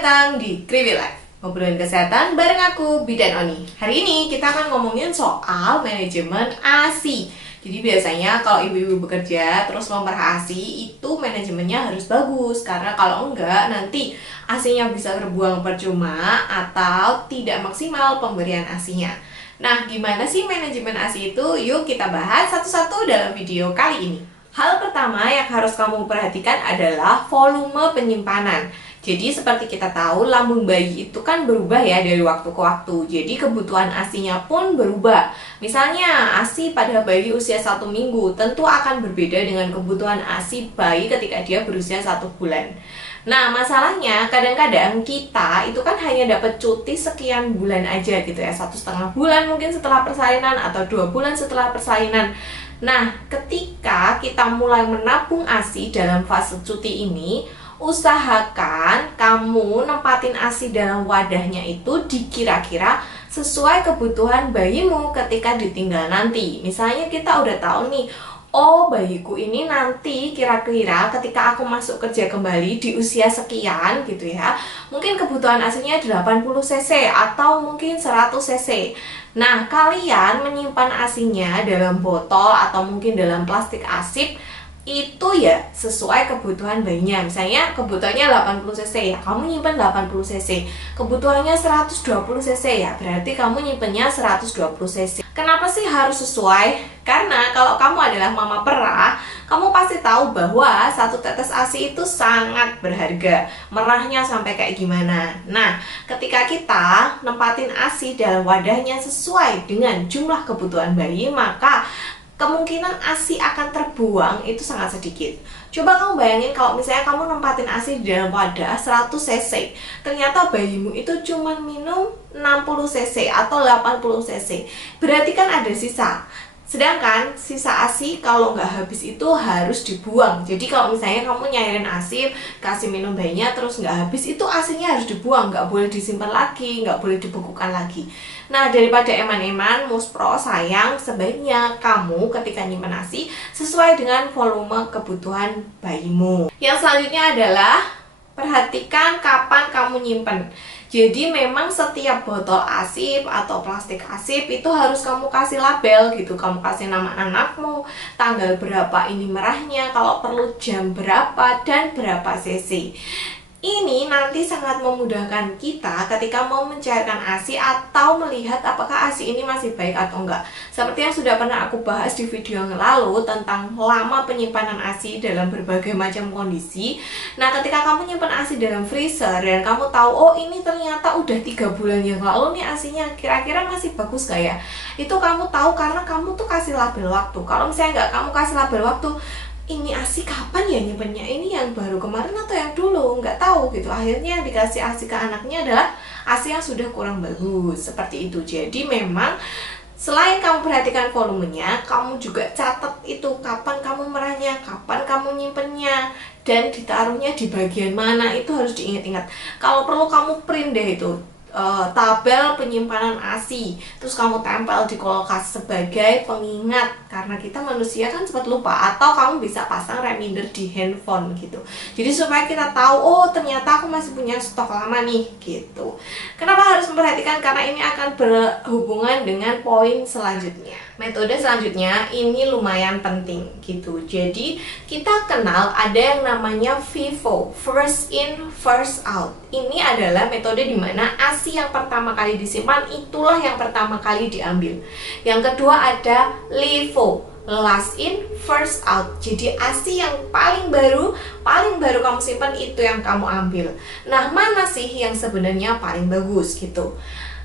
datang di Kriwi Life, ngobrolin kesehatan bareng aku, Bidan Oni. Hari ini kita akan ngomongin soal manajemen ASI. Jadi biasanya kalau ibu-ibu bekerja terus memerah ASI, itu manajemennya harus bagus. Karena kalau enggak, nanti ASInya bisa terbuang percuma atau tidak maksimal pemberian ASInya. Nah, gimana sih manajemen ASI itu? Yuk kita bahas satu-satu dalam video kali ini. Hal pertama yang harus kamu perhatikan adalah volume penyimpanan. Jadi seperti kita tahu, lambung bayi itu kan berubah ya dari waktu ke waktu. Jadi kebutuhan ASInya pun berubah. Misalnya ASI pada bayi usia 1 minggu tentu akan berbeda dengan kebutuhan ASI bayi ketika dia berusia 1 bulan. Nah, masalahnya kadang-kadang kita itu kan hanya dapat cuti sekian bulan aja gitu ya, 1,5 bulan mungkin setelah persalinan atau 2 bulan setelah persalinan. Nah, ketika kita mulai menabung ASI dalam fase cuti ini, usahakan kamu nempatin ASI dalam wadahnya itu dikira-kira sesuai kebutuhan bayimu ketika ditinggal nanti. Misalnya kita udah tahu nih, oh bayiku ini nanti kira-kira ketika aku masuk kerja kembali di usia sekian gitu ya, mungkin kebutuhan ASInya 80 cc atau mungkin 100 cc. Nah, kalian menyimpan ASInya dalam botol atau mungkin dalam plastik asip itu ya sesuai kebutuhan bayinya. Misalnya kebutuhannya 80 cc ya, kamu nyimpen 80 cc. Kebutuhannya 120 cc ya, berarti kamu nyimpennya 120 cc. Kenapa sih harus sesuai? Karena kalau kamu adalah mama perah, kamu pasti tahu bahwa satu tetes ASI itu sangat berharga. Merahnya sampai kayak gimana. Nah, ketika kita nempatin ASI dalam wadahnya sesuai dengan jumlah kebutuhan bayi, maka kemungkinan ASI akan terbuang itu sangat sedikit. Coba kamu bayangin kalau misalnya kamu nempatin ASI di dalam wadah 100 cc, ternyata bayimu itu cuma minum 60 cc atau 80 cc. Berarti kan ada sisa. Sedangkan sisa ASI kalau nggak habis itu harus dibuang. Jadi kalau misalnya kamu nyairin ASI, kasih minum bayinya terus nggak habis, itu ASInya harus dibuang, nggak boleh disimpan lagi, nggak boleh dibekukan lagi. Nah, daripada eman-eman, muspro sayang, sebaiknya kamu ketika nyimpan ASI sesuai dengan volume kebutuhan bayimu. Yang selanjutnya adalah perhatikan kapan kamu nyimpen. Jadi memang setiap botol asip atau plastik asip itu harus kamu kasih label gitu. Kamu kasih nama anakmu, tanggal berapa ini merahnya, kalau perlu jam berapa dan berapa cc. Ini nanti sangat memudahkan kita ketika mau mencairkan ASI atau melihat apakah ASI ini masih baik atau enggak. Seperti yang sudah pernah aku bahas di video yang lalu tentang lama penyimpanan ASI dalam berbagai macam kondisi. Nah, ketika kamu nyimpan ASI dalam freezer dan kamu tahu, oh ini ternyata udah 3 bulan yang lalu nih ASInya, kira-kira masih bagus gak ya? Itu kamu tahu karena kamu tuh kasih label waktu. Kalau misalnya nggak kamu kasih label waktu, ini ASI kapan ya nyimpennya, ini yang baru kemarin atau yang dulu, nggak tahu gitu. Akhirnya yang dikasih ASI ke anaknya adalah ASI yang sudah kurang bagus, seperti itu. Jadi memang selain kamu perhatikan volumenya, kamu juga catat itu kapan kamu merahnya, kapan kamu nyimpennya, dan ditaruhnya di bagian mana, itu harus diingat-ingat. Kalau perlu kamu print deh itu tabel penyimpanan ASI, terus kamu tempel di kulkas sebagai pengingat, karena kita manusia kan cepat lupa. Atau kamu bisa pasang reminder di handphone gitu, jadi supaya kita tahu, oh ternyata aku masih punya stok lama nih gitu. Kenapa harus memperhatikan? Karena ini akan berhubungan dengan poin selanjutnya. Metode selanjutnya ini lumayan penting gitu. Jadi kita kenal ada yang namanya FIFO, first in first out. Ini adalah metode di mana ASI yang pertama kali disimpan itulah yang pertama kali diambil. Yang kedua ada LIFO, last in first out. Jadi ASI yang paling baru kamu simpan itu yang kamu ambil. Nah, mana sih yang sebenarnya paling bagus gitu?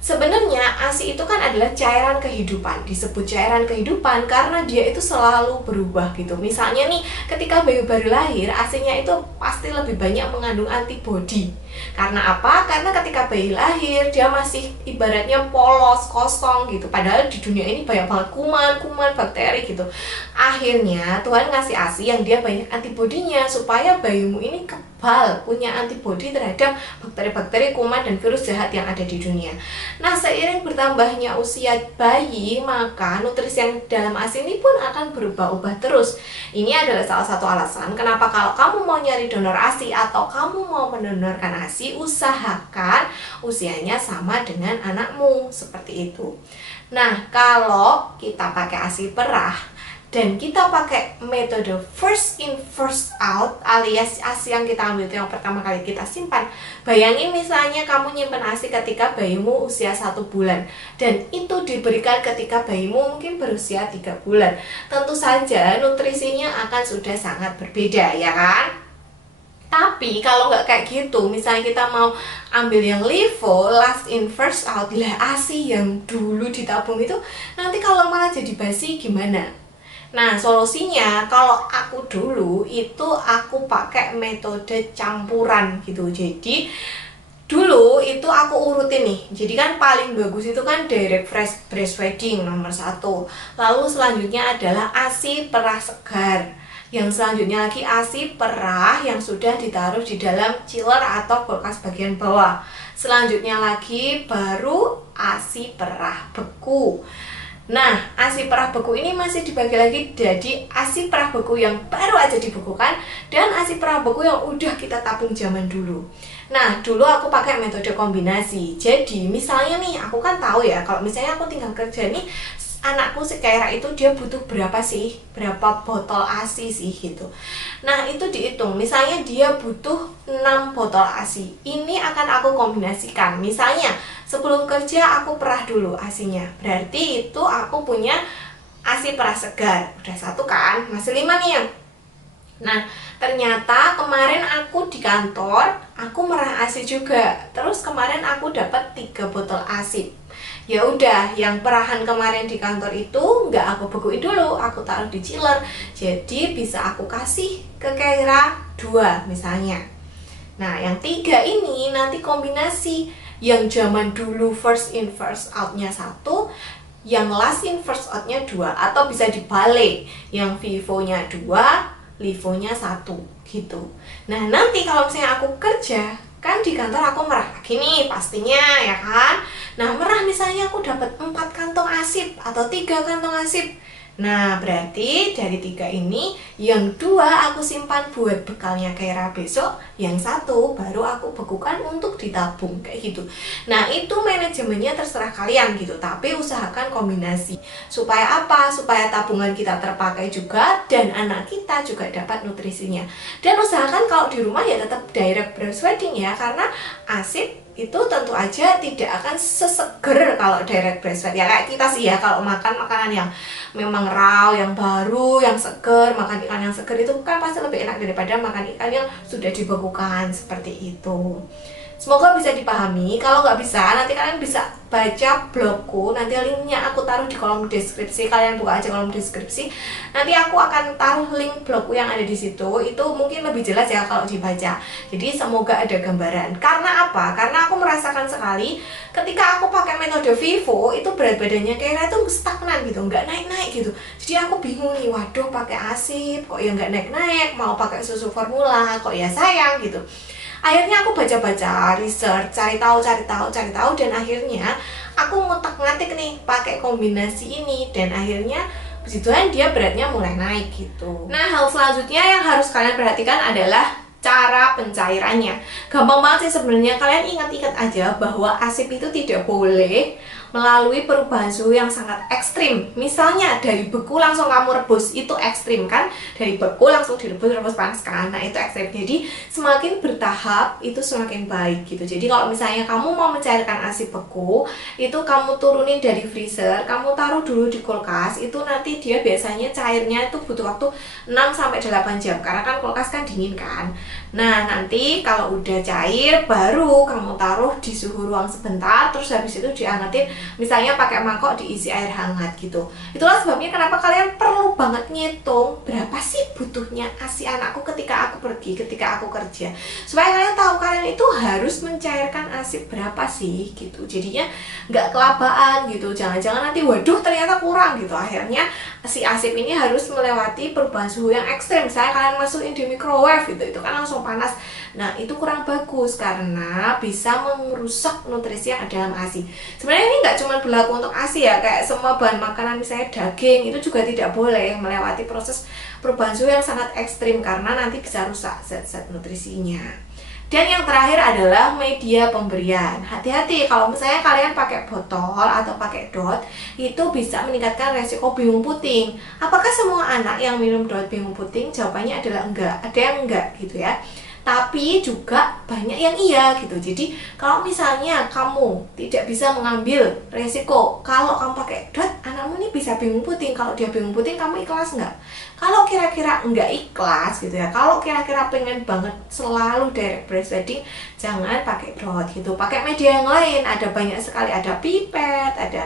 Sebenarnya ASI itu kan adalah cairan kehidupan. Disebut cairan kehidupan karena dia itu selalu berubah gitu. Misalnya nih, ketika bayi baru lahir, ASInya itu pasti lebih banyak mengandung antibodi. Karena apa? Karena ketika bayi lahir, dia masih ibaratnya polos, kosong gitu. Padahal di dunia ini banyak banget kuman, bakteri gitu. Akhirnya Tuhan ngasih ASI yang dia banyak antibodinya supaya bayimu ini kebal, punya antibodi terhadap bakteri-bakteri, kuman, dan virus jahat yang ada di dunia. Nah, seiring bertambahnya usia bayi, maka nutrisi yang dalam ASI ini pun akan berubah-ubah terus. Ini adalah salah satu alasan kenapa kalau kamu mau nyari donor ASI atau kamu mau mendonorkan ASI, usahakan usianya sama dengan anakmu, seperti itu. Nah, kalau kita pakai ASI perah dan kita pakai metode first in first out alias ASI yang kita ambil itu yang pertama kali kita simpan. Bayangin misalnya kamu nyimpan ASI ketika bayimu usia 1 bulan dan itu diberikan ketika bayimu mungkin berusia 3 bulan. Tentu saja nutrisinya akan sudah sangat berbeda, ya kan? Tapi kalau nggak kayak gitu, misalnya kita mau ambil yang LIVO, last in first out, lah ASI yang dulu ditabung itu nanti kalau malah jadi basi gimana? Nah, solusinya kalau aku dulu itu aku pakai metode campuran gitu. Jadi dulu itu aku urutin nih. Jadi kan paling bagus itu kan direct fresh breastfeeding nomor 1. Lalu selanjutnya adalah ASI perah segar. Yang selanjutnya lagi ASI perah yang sudah ditaruh di dalam chiller atau kulkas bagian bawah. Selanjutnya lagi baru ASI perah beku. Nah, ASI perah beku ini masih dibagi lagi jadi ASI perah beku yang baru aja dibekukan dan ASI perah beku yang udah kita tabung zaman dulu. Nah, dulu aku pakai metode kombinasi. Jadi, misalnya nih, aku kan tahu ya, kalau misalnya aku tinggal kerja nih, anakku si Kaira itu dia butuh berapa sih? Berapa botol ASI sih gitu. Nah, itu dihitung. Misalnya dia butuh 6 botol ASI. Ini akan aku kombinasikan. Misalnya, sebelum kerja aku perah dulu ASInya. Berarti itu aku punya ASI perah segar. Udah 1 kan? Masih 5 nih. Nah, ternyata kemarin aku di kantor, aku merah ASI juga. Terus kemarin aku dapat 3 botol ASI. Ya udah, yang perahan kemarin di kantor itu nggak aku bekuin dulu, aku taruh di chiller. Jadi bisa aku kasih ke Kaira 2 misalnya. Nah, yang 3 ini nanti kombinasi. Yang zaman dulu first in first out-nya 1, yang last in first out-nya 2, atau bisa dibalik, yang Vivo-nya 2, LIVO-nya 1 gitu. Nah, nanti kalau misalnya aku kerja kan di kantor aku merah gini pastinya ya kan. Nah, merah misalnya aku dapat 4 kantong ASIP atau 3 kantong ASIP. Nah, berarti dari 3 ini yang 2 aku simpan buat bekalnya Kaira besok, yang 1 baru aku bekukan untuk ditabung kayak gitu. Nah, itu manajemennya terserah kalian gitu, tapi usahakan kombinasi. Supaya apa? Supaya tabungan kita terpakai juga dan anak kita juga dapat nutrisinya. Dan usahakan kalau di rumah ya tetap direct breastfeeding ya, karena ASIP itu tentu aja tidak akan seseger kalau direct breastfeed ya kayak kita sih ya. Kalau makan makanan yang memang raw, yang baru, yang seger, makan ikan yang seger itu kan pasti lebih enak daripada makan ikan yang sudah dibekukan seperti itu. Semoga bisa dipahami. Kalau nggak bisa, nanti kalian bisa baca blogku. Nanti linknya aku taruh di kolom deskripsi. Kalian buka aja kolom deskripsi. Nanti aku akan taruh link blogku yang ada di situ. Itu mungkin lebih jelas ya kalau dibaca. Jadi semoga ada gambaran. Karena apa? Karena aku merasakan sekali ketika aku pakai metode Vivo, itu berat badannya Kaira itu stagnan gitu, nggak naik-naik gitu. Jadi aku bingung nih, waduh pakai ASI kok ya nggak naik-naik, mau pakai susu formula kok ya sayang gitu. Akhirnya aku baca-baca, research, cari tahu, dan akhirnya aku ngutak-ngatik nih pakai kombinasi ini, dan akhirnya puji Tuhan dia beratnya mulai naik gitu. Nah, hal selanjutnya yang harus kalian perhatikan adalah cara pencairannya. Gampang banget sih sebenarnya. Kalian ingat-ingat aja bahwa ASIP itu tidak boleh melalui perubahan suhu yang sangat ekstrim. Misalnya dari beku langsung kamu rebus, itu ekstrim kan? Dari beku langsung direbus panas kan? Nah, itu ekstrim. Jadi semakin bertahap itu semakin baik gitu. Jadi kalau misalnya kamu mau mencairkan ASIP beku, itu kamu turunin dari freezer, kamu taruh dulu di kulkas. Itu nanti dia biasanya cairnya itu butuh waktu 6-8 jam karena kan kulkas kan dingin kan. Nah, nanti kalau udah cair baru kamu taruh di suhu ruang sebentar, terus habis itu diangetin, misalnya pakai mangkok diisi air hangat gitu. Itulah sebabnya kenapa kalian perlu banget ngitung berapa sih butuhnya ASI anakku ketika aku pergi, ketika aku kerja. Supaya kalian tahu kalian itu harus mencairkan ASI berapa sih gitu. Jadinya nggak kelabaan gitu. Jangan-jangan nanti waduh ternyata kurang gitu. Akhirnya si ASI ini harus melewati perubahan suhu yang ekstrim. Misalnya kalian masukin di microwave gitu, itu kan langsung panas. Nah, itu kurang bagus karena bisa merusak nutrisi yang ada dalam ASI. Sebenarnya ini nggak cuma berlaku untuk ASI ya, kayak semua bahan makanan misalnya daging itu juga tidak boleh melewati proses perubahan suhu yang sangat ekstrim karena nanti bisa rusak zat-zat nutrisinya. Dan yang terakhir adalah media pemberian. Hati-hati kalau misalnya kalian pakai botol atau pakai dot, itu bisa meningkatkan resiko bingung puting. Apakah semua anak yang minum dot bingung puting? Jawabannya adalah enggak. Ada yang enggak gitu ya. Tapi juga banyak yang iya gitu. Jadi kalau misalnya kamu tidak bisa mengambil resiko, kalau kamu pakai dot, anakmu ini bisa bingung puting. Kalau dia bingung puting, kamu ikhlas nggak? Kalau kira-kira nggak ikhlas gitu ya, kalau kira-kira pengen banget selalu direct breastfeeding, jangan pakai dot gitu. Pakai media yang lain, ada banyak sekali, ada pipet, ada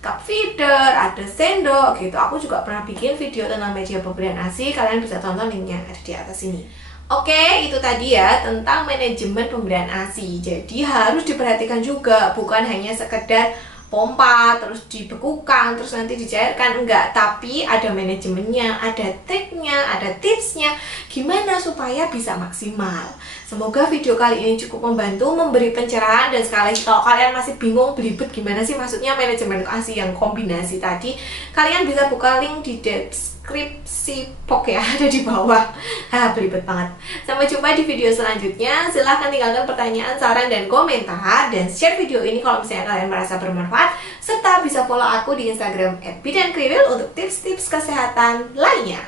cup feeder, ada sendok gitu. Aku juga pernah bikin video tentang media pemberian ASI, kalian bisa tonton linknya ada di atas ini. Oke, itu tadi ya tentang manajemen pemberian ASI. Jadi harus diperhatikan juga, bukan hanya sekedar pompa, terus dibekukan, terus nanti dicairkan, enggak. Tapi ada manajemennya, ada triknya, ada tipsnya, gimana supaya bisa maksimal. Semoga video kali ini cukup membantu, memberi pencerahan. Dan sekali lagi kalau kalian masih bingung belibet gimana sih maksudnya manajemen ASI yang kombinasi tadi, kalian bisa buka link di deskripsi pok ya, ada di bawah. Belibet banget. Sampai jumpa di video selanjutnya. Silahkan tinggalkan pertanyaan, saran, dan komentar, dan share video ini kalau misalnya kalian merasa bermanfaat, serta bisa follow aku di Instagram @bidankriwil untuk tips-tips kesehatan lainnya.